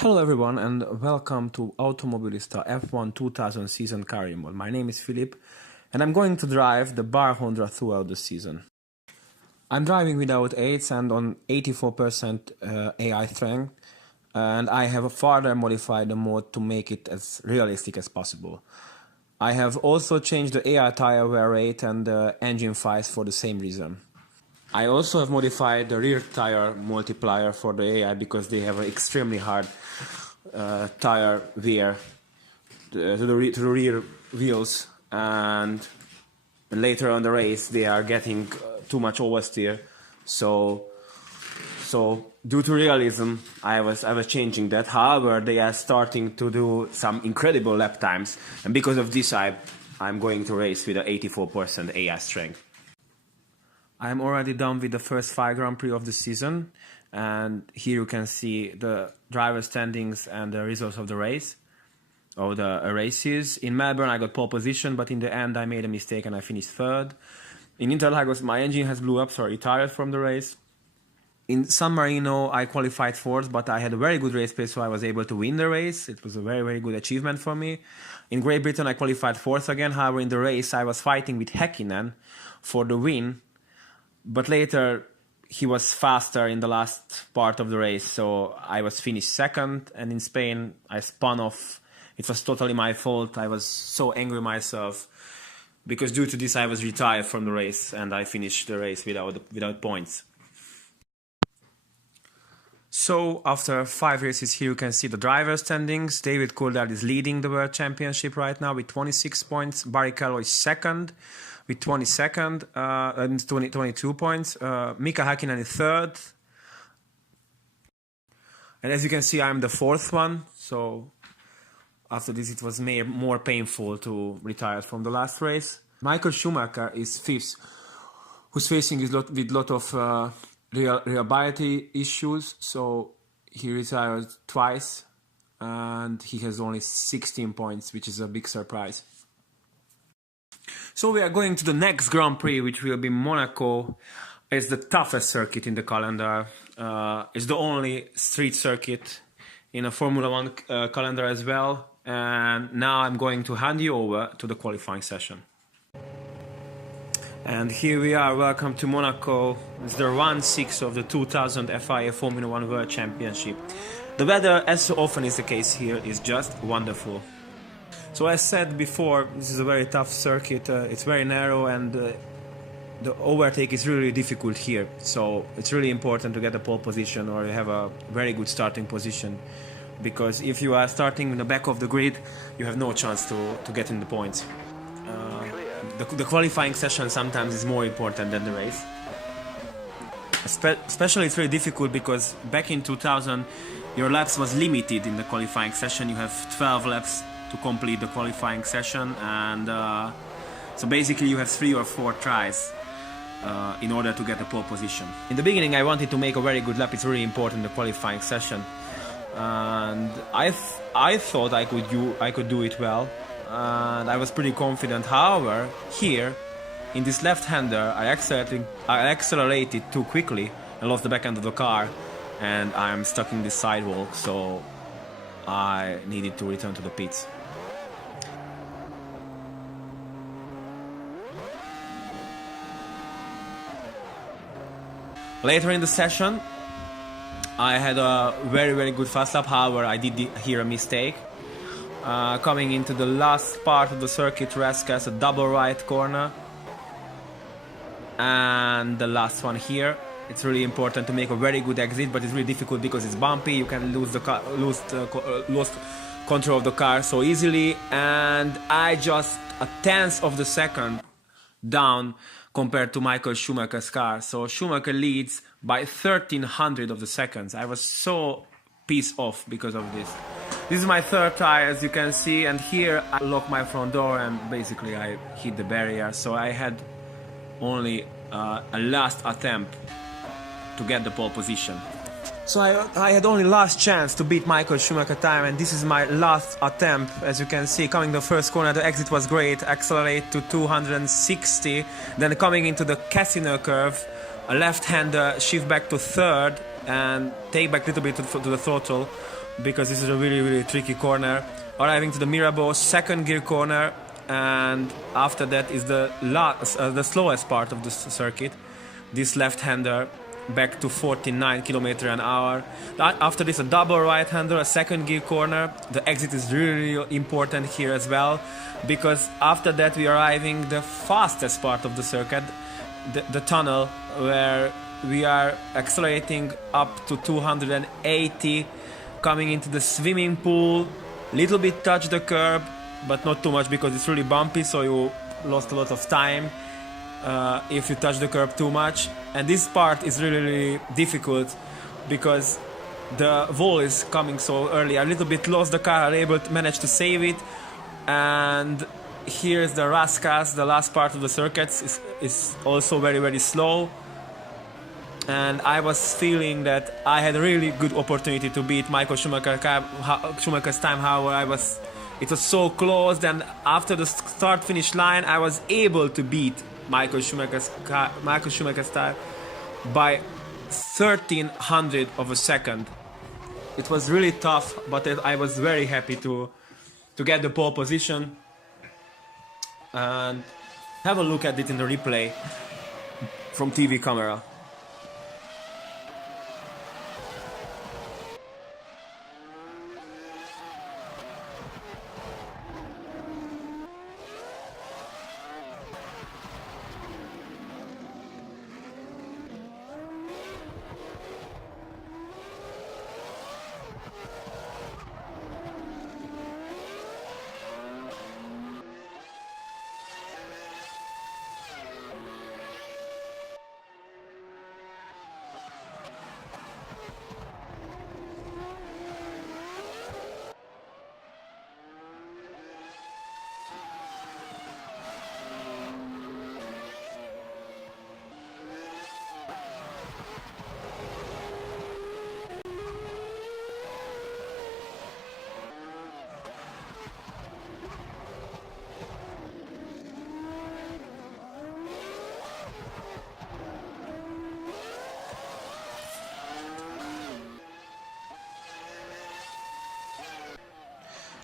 Hello everyone and welcome to Automobilista F1 2000 season career mode. My name is Philip and I'm going to drive the bar Honda throughout the season. I'm driving without aids and on 84% AI strength, and I have further modified the mode to make it as realistic as possible. I have also changed the AI tire wear rate and the engine files for the same reason. I also have modified the rear tire multiplier for the AI because they have an extremely hard tire wear to the rear wheels, and later on the race they are getting too much oversteer. So due to realism, I was changing that. However, they are starting to do some incredible lap times, and because of this, I'm going to race with an 84% AI strength. I'm already done with the first 5 Grand Prix of the season, and here you can see the driver standings and the results of the race, or the races. In Melbourne I got pole position, but in the end I made a mistake and I finished third. In Interlagos my engine has blew up, so I retired from the race. In San Marino I qualified fourth, but I had a very good race pace, so I was able to win the race. It was a very good achievement for me. In Great Britain I qualified fourth again, however in the race I was fighting with Häkkinen for the win. But later, he was faster in the last part of the race, so I was finished second. And in Spain, I spun off. It was totally my fault. I was so angry myself because due to this, I was retired from the race and I finished the race without points. So after 5 races here, you can see the driver standings. David Coulthard is leading the World Championship right now with 26 points. Barrichello is second with 22 points. Mika Häkkinen is third. And as you can see, I'm the fourth one. So after this, it was more painful to retire from the last race. Michael Schumacher is fifth, who's facing with a lot of reliability issues. So he retired twice and he has only 16 points, which is a big surprise. So we are going to the next Grand Prix, which will be Monaco. It's the toughest circuit in the calendar. It's the only street circuit in a Formula 1 calendar as well. And now I'm going to hand you over to the qualifying session. And here we are. Welcome to Monaco. It's the round 6 of the 2000 FIA Formula 1 World Championship. The weather, as so often is the case here, is just wonderful. So as said before, this is a very tough circuit. It's very narrow and the overtake is really difficult here. So it's really important to get a pole position or have a very good starting position, because if you are starting in the back of the grid, you have no chance to get in the points. The qualifying session sometimes is more important than the race. Especially it's very difficult because back in 2000 your laps was limited in the qualifying session. You have 12 laps to complete the qualifying session, and so basically you have 3 or 4 tries in order to get a pole position. In the beginning I wanted to make a very good lap. It's really important, the qualifying session, and I thought I could do it well, and I was pretty confident. However, here in this left-hander I accelerated too quickly and lost the back end of the car, and I'm stuck in this sidewalk, so I needed to return to the pits. Later in the session, I had a very good fast lap. However, I did here a mistake. Coming into the last part of the circuit, Rascas, a double right corner, and the last one here. It's really important to make a very good exit, but it's really difficult because it's bumpy. You can lose control of the car so easily, and I just a tenth of the second down compared to Michael Schumacher's car. So Schumacher leads by 1/1300 of the seconds. I was so pissed off because of this. This is my third try, as you can see, and here I locked my front door and basically I hit the barrier. So I had only a last attempt to get the pole position. So I had only last chance to beat Michael Schumacher time, and this is my last attempt. As you can see, coming the first corner, the exit was great, accelerate to 260, then coming into the Casino curve, a left-hander shift back to third and take back a little bit to the throttle, because this is a really tricky corner. Arriving to the Mirabeau second gear corner, and after that is the slowest part of the circuit. This left-hander back to 49 km/h. After this, a double right-hander, a second gear corner. The exit is really important here as well, because after that we are arriving the fastest part of the circuit, the tunnel, where we are accelerating up to 280, coming into the swimming pool. Little bit touch the curb, but not too much because it's really bumpy, so you lost a lot of time if you touch the curb too much. And this part is really difficult because the wall is coming so early. I a little bit lost the car, managed to save it. And here's the Raskas, the last part of the circuits is also very slow. And I was feeling that I had a really good opportunity to beat Michael Schumacher's time. However, it was so close. And after the start-finish line, I was able to beat Michael Schumacher's time by 1/1300 of a second. It was really tough, but I was very happy to get the pole position. And have a look at it in the replay from TV camera.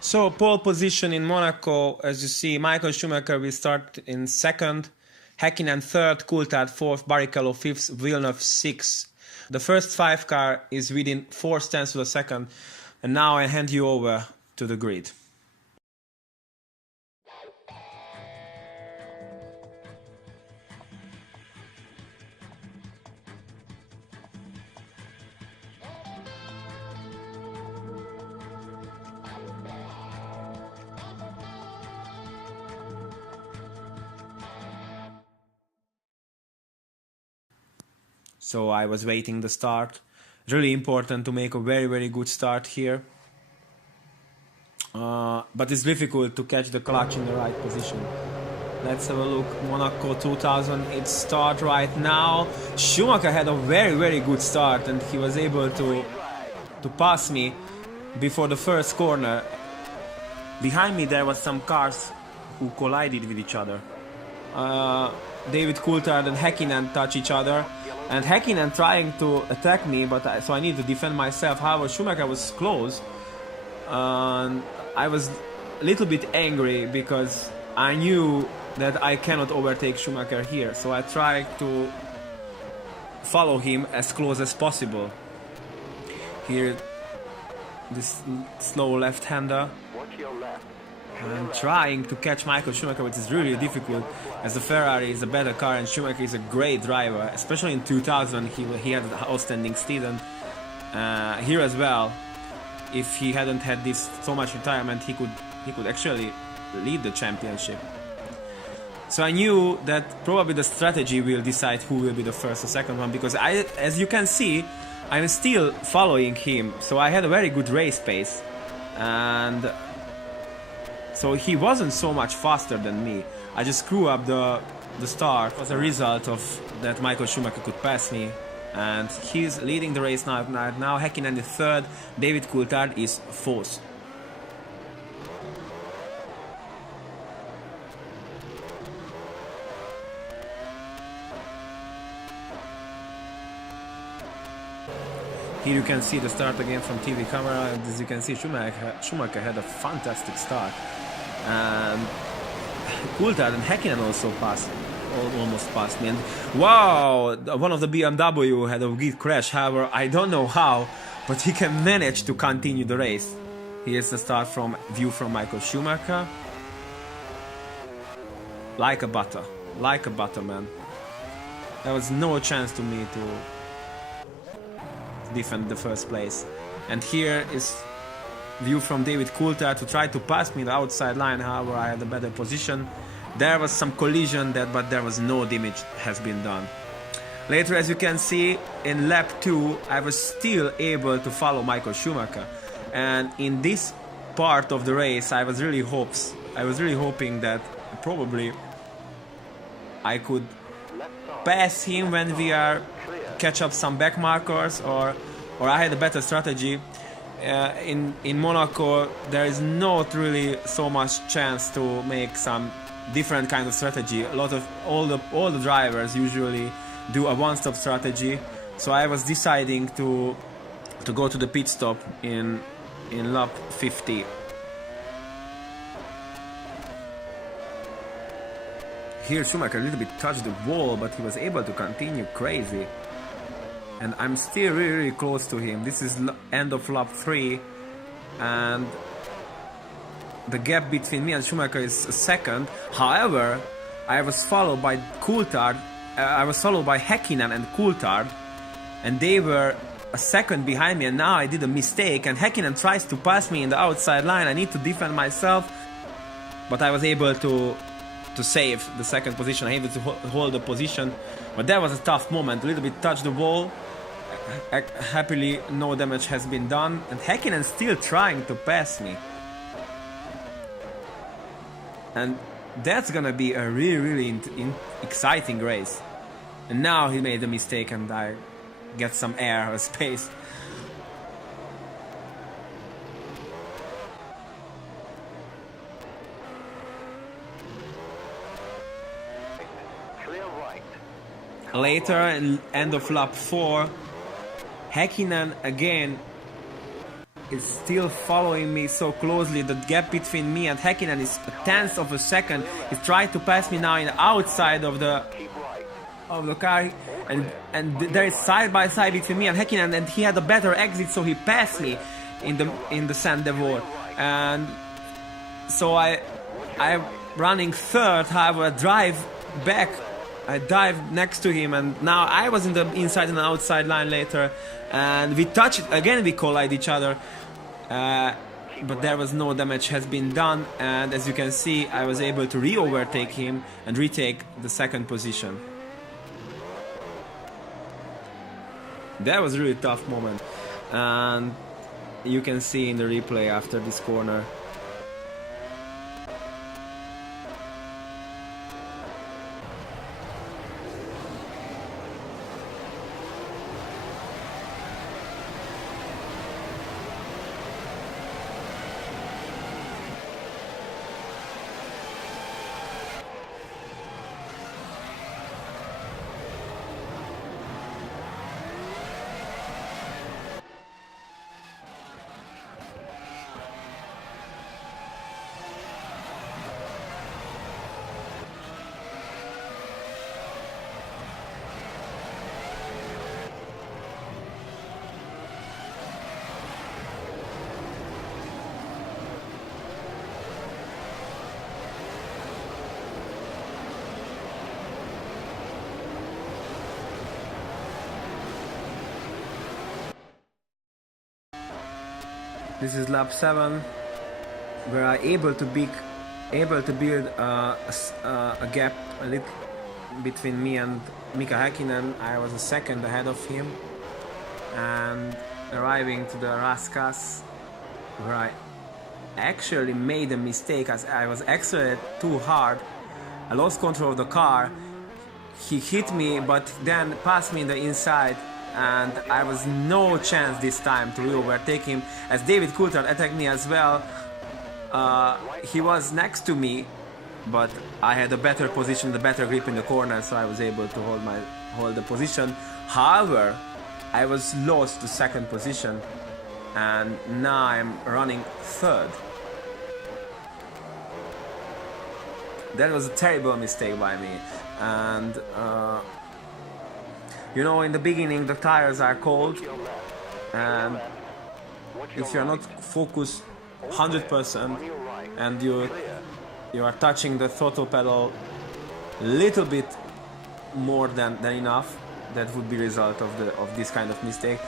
So pole position in Monaco, as you see, Michael Schumacher will start in second, Häkkinen third, Coulthard fourth, Barrichello fifth, Villeneuve sixth. The first 5 car is within 4/10 of a second, and now I hand you over to the grid. So I was waiting the start. Really important to make a very good start here. But it's difficult to catch the clutch in the right position. Let's have a look. Monaco 2000, it start right now. Schumacher had a very good start, and he was able to pass me before the first corner. Behind me there was some cars who collided with each other. David Coulthard and Häkkinen touch each other, and Häkkinen trying to attack me, so I need to defend myself. However, Schumacher was close, and I was a little bit angry because I knew that I cannot overtake Schumacher here, so I tried to follow him as close as possible. Here, this slow left-hander. And trying to catch Michael Schumacher, which is really difficult, as the Ferrari is a better car and Schumacher is a great driver. Especially in 2000, he had an outstanding season. Here as well, if he hadn't had this so much retirement, he could actually lead the championship. So I knew that probably the strategy will decide who will be the first or second one, because as you can see, I'm still following him. So I had a very good race pace, and so he wasn't so much faster than me. I just screwed up the start as a result of that. Michael Schumacher could pass me, and he's leading the race now. Now Häkkinen is third, David Coulthard is fourth. Here you can see the start again from TV camera, and as you can see, Schumacher had a fantastic start. And Coulthard and Häkkinen also almost passed me. And wow, one of the BMW had a good crash. However, I don't know how, but he can manage to continue the race. Here's the start from view from Michael Schumacher. Like a butter, man. There was no chance to me to defend the first place. And here is view from David Coulthard to try to pass me the outside line. However, I had a better position. There was some collision but there was no damage has been done. Later, as you can see, in lap 2, I was still able to follow Michael Schumacher. And in this part of the race, I was really hoping that probably I could pass him when we are catch up some back markers, or I had a better strategy. In Monaco, there is not really so much chance to make some different kind of strategy. All the drivers usually do a one-stop strategy, so I was deciding to go to the pit stop in lap 50. Here Schumacher a little bit touched the wall, but he was able to continue crazy. And I'm still really close to him. This is end of lap 3, and the gap between me and Schumacher is a second. However, I was followed by Coulthard. I was followed by Häkkinen and Coulthard, and they were a second behind me. And now I did a mistake, and Häkkinen tries to pass me in the outside line. I need to defend myself, but I was able to save the second position. I able to hold the position, but that was a tough moment. A little bit touched the wall. Happily, no damage has been done, and Häkkinen still trying to pass me. And that's gonna be a really exciting race. And now he made a mistake, and I get some air or space. Later, in end of lap 4, Häkkinen again is still following me so closely. The gap between me and Häkkinen is a tenth of a second. He's trying to pass me now in the outside of the car, and there is side by side between me and Häkkinen, and he had a better exit, so he passed me in the Saint Devor. And so I'm running third. However, I drive back. I dived next to him, and now I was in the inside and outside line later, and we touched again. We collide each other, but there was no damage has been done. And as you can see, I was able to re-overtake him and retake the second position. That was a really tough moment, and you can see in the replay after this corner. This is lap 7, where I able to build a gap a little between me and Mika Häkkinen. I was a second ahead of him, and arriving to the Raskas, where I actually made a mistake as I was accelerated too hard. I lost control of the car. He hit me, but then passed me in the inside, and I was no chance this time to overtake him, as David Coulthard attacked me as well. He was next to me, but I had a better position, the better grip in the corner, so I was able to hold the position. However, I was lost to second position, and now I'm running third. That was a terrible mistake by me, and you know, in the beginning the tires are cold, and if you're not focused 100% and you are touching the throttle pedal a little bit more than enough, that would be result of this kind of mistake.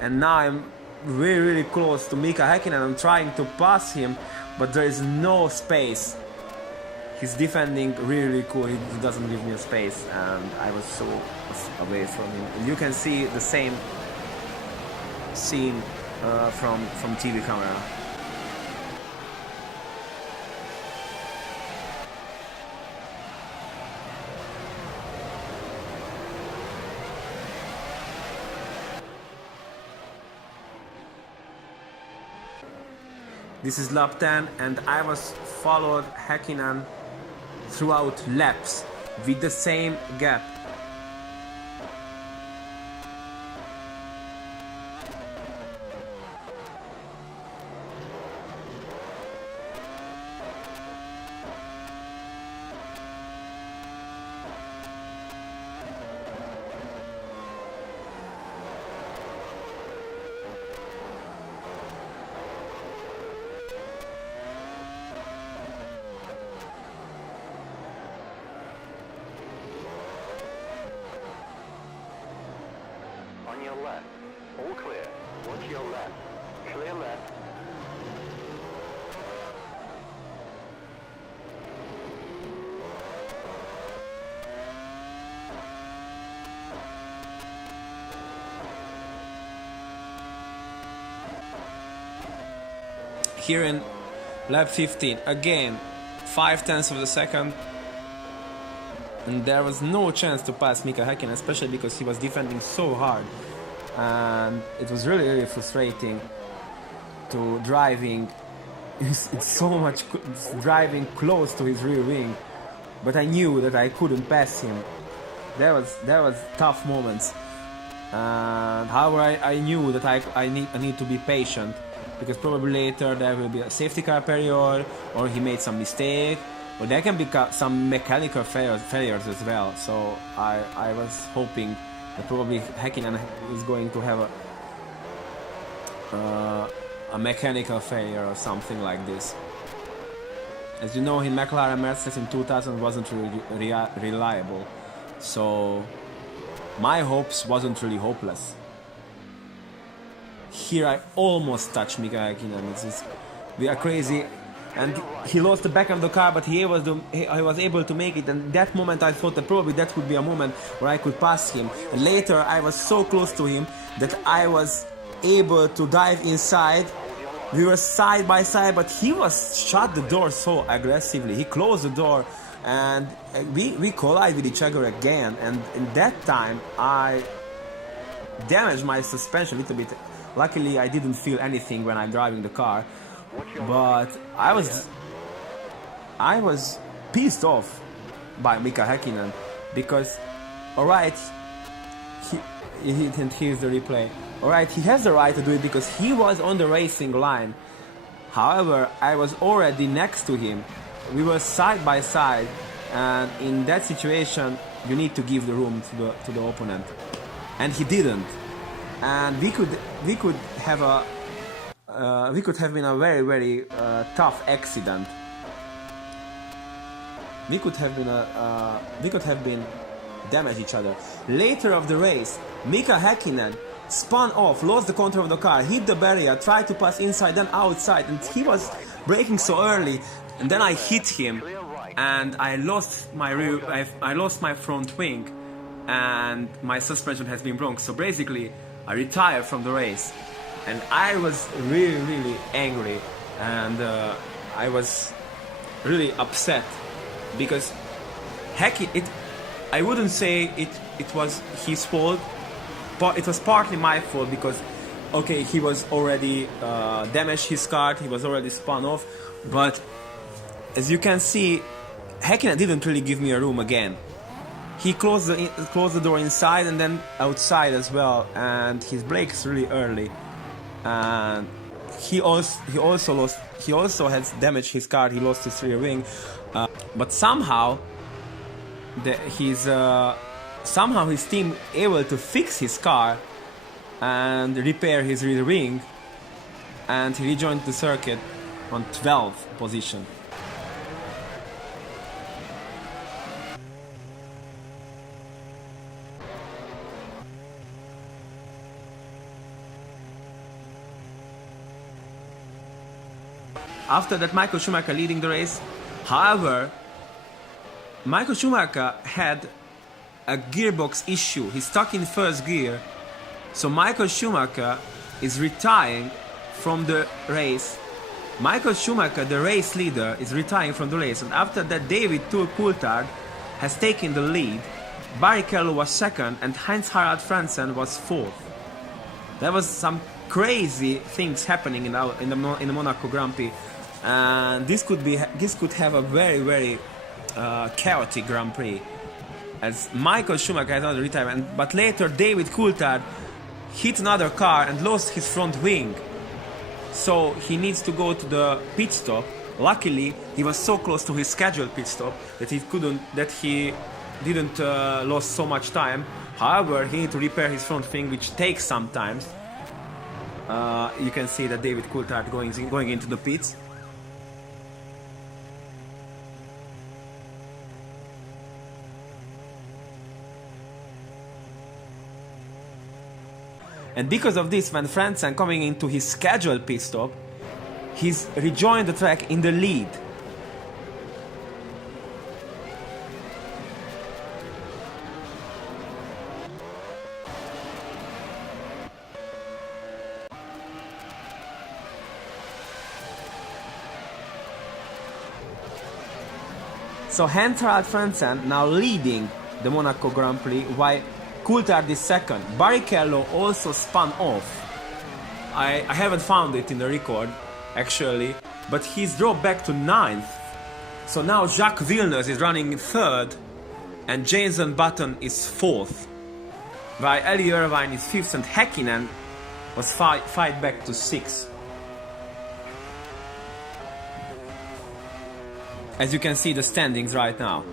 And now I'm really close to Mika Häkkinen. I'm trying to pass him, but there is no space. He's defending really cool. He doesn't give me a space, and I was so away from him. And you can see the same scene from TV camera. This is lap 10, and I was followed Häkkinen throughout laps with the same gap. On your left, all clear. Watch your left. Clear left. Here in lap 15, again 0.5 of a second, and there was no chance to pass Mika Häkkinen, especially because he was defending so hard, and it was really frustrating to driving. It's so much driving close to his rear wing, but I knew that I couldn't pass him. There was tough moments, and however I knew that I need to be patient, because probably later there will be a safety car period, or he made some mistake, or there can be some mechanical failures as well. So I was hoping that probably Häkkinen is going to have a mechanical failure or something like this. As you know, in McLaren Mercedes in 2000 wasn't really reliable, so my hopes wasn't really hopeless. Here I almost touched Mika Häkkinen. We are crazy, and he lost the back of the car, but he was able to make it. And that moment I thought that probably that would be a moment where I could pass him. And later I was so close to him that I was able to dive inside. We were side by side, but he was shut the door so aggressively. He closed the door, and we collided with each other again. And in that time I damaged my suspension a little bit. Luckily I didn't feel anything when I'm driving the car, but I was pissed off by Mika Häkkinen, because alright, and here's the replay. Alright, he has the right to do it because he was on the racing line. However, I was already next to him. We were side by side, and in that situation you need to give the room to the opponent, and he didn't. And we could have been a very tough accident. We could have been damaged each other. Later of the race, Mika Häkkinen spun off, lost the control of the car, hit the barrier, tried to pass inside then outside, and he was braking so early, and then I hit him, and I lost my front wing, and my suspension has been broken. So basically I retired from the race, and I was really angry, and I was really upset, because I wouldn't say it was his fault, but it was partly my fault, because Okay, he was already damaged his car, he was already spun off, but as you can see, Häkkinen didn't really give me a room again. He closed the door inside and then outside as well, and his brakes really early. And he also has damaged his car. He lost his rear wing, but somehow his team able to fix his car and repair his rear wing, and he rejoined the circuit on 12th position. After that, Michael Schumacher leading the race. However, Michael Schumacher had a gearbox issue. He's stuck in first gear. So Michael Schumacher is retiring from the race. Michael Schumacher, the race leader, is retiring from the race. And after that, David Coulthard has taken the lead. Barrichello was second and Heinz-Harald Frentzen was fourth. There was some crazy things happening in the Monaco Grand Prix. And this could have a very chaotic Grand Prix, as Michael Schumacher has not retired, but later David Coulthard hit another car and lost his front wing, so he needs to go to the pit stop. Luckily, he was so close to his scheduled pit stop that he didn't lose so much time. However, he needs to repair his front wing, which takes some time. You can see that David Coulthard going into the pits. And because of this, when Frentzen coming into his scheduled pit stop, he's rejoined the track in the lead. So Heinz-Harald Frentzen now leading the Monaco Grand Prix, while Coulthard is second. Barrichello also spun off. I haven't found it in the record, actually, but he's dropped back to 9th. So now Jacques Villeneuve is running third, and Jenson Button is 4th. While Eli Irvine is 5th, and Häkkinen was fight back to 6th. As you can see the standings right now.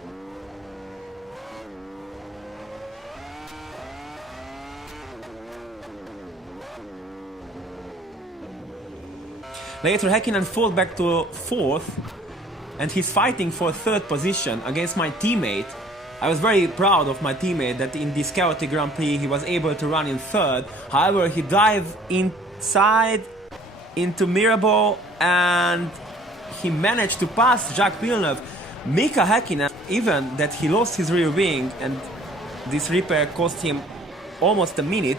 Later, Häkkinen fell back to 4th, and he's fighting for 3rd position against my teammate. I was very proud of my teammate that in this chaotic Grand Prix he was able to run in 3rd. However, he dived inside into Mirabeau and he managed to pass Jacques Villeneuve. Mika Häkkinen, even that he lost his rear wing and this repair cost him almost a minute,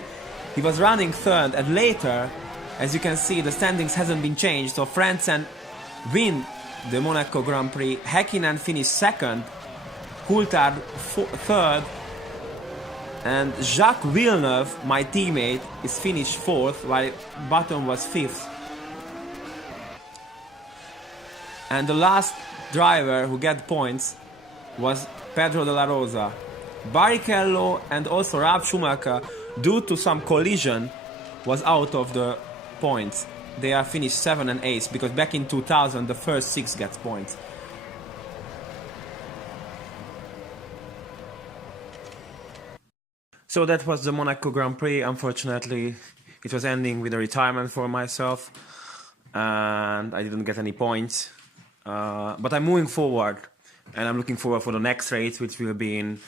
he was running 3rd, and later, as you can see, the standings hasn't been changed, so Frentzen win the Monaco Grand Prix. Häkkinen finished 2nd, Coulthard 3rd, and Jacques Villeneuve, my teammate, is finished 4th, while Button was 5th. And the last driver who got points was Pedro de la Rosa. Barrichello and also Ralf Schumacher, due to some collision, was out of the points. They are finished 7th and 8th, because back in 2000 the first 6 gets points. So that was the Monaco Grand Prix. Unfortunately, it was ending with a retirement for myself, and I didn't get any points. But I'm moving forward, and I'm looking forward for the next race, which will be in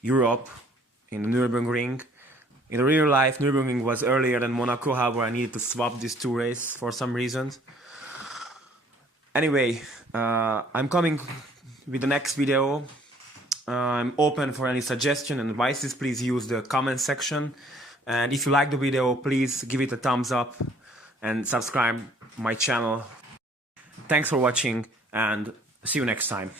Europe, in the Nürburgring. In real life, Nürburgring was earlier than Monaco, however I needed to swap these two races for some reasons. Anyway, I'm coming with the next video. I'm open for any suggestion and advices. Please use the comment section. And if you like the video, please give it a thumbs up and subscribe my channel. Thanks for watching, and see you next time.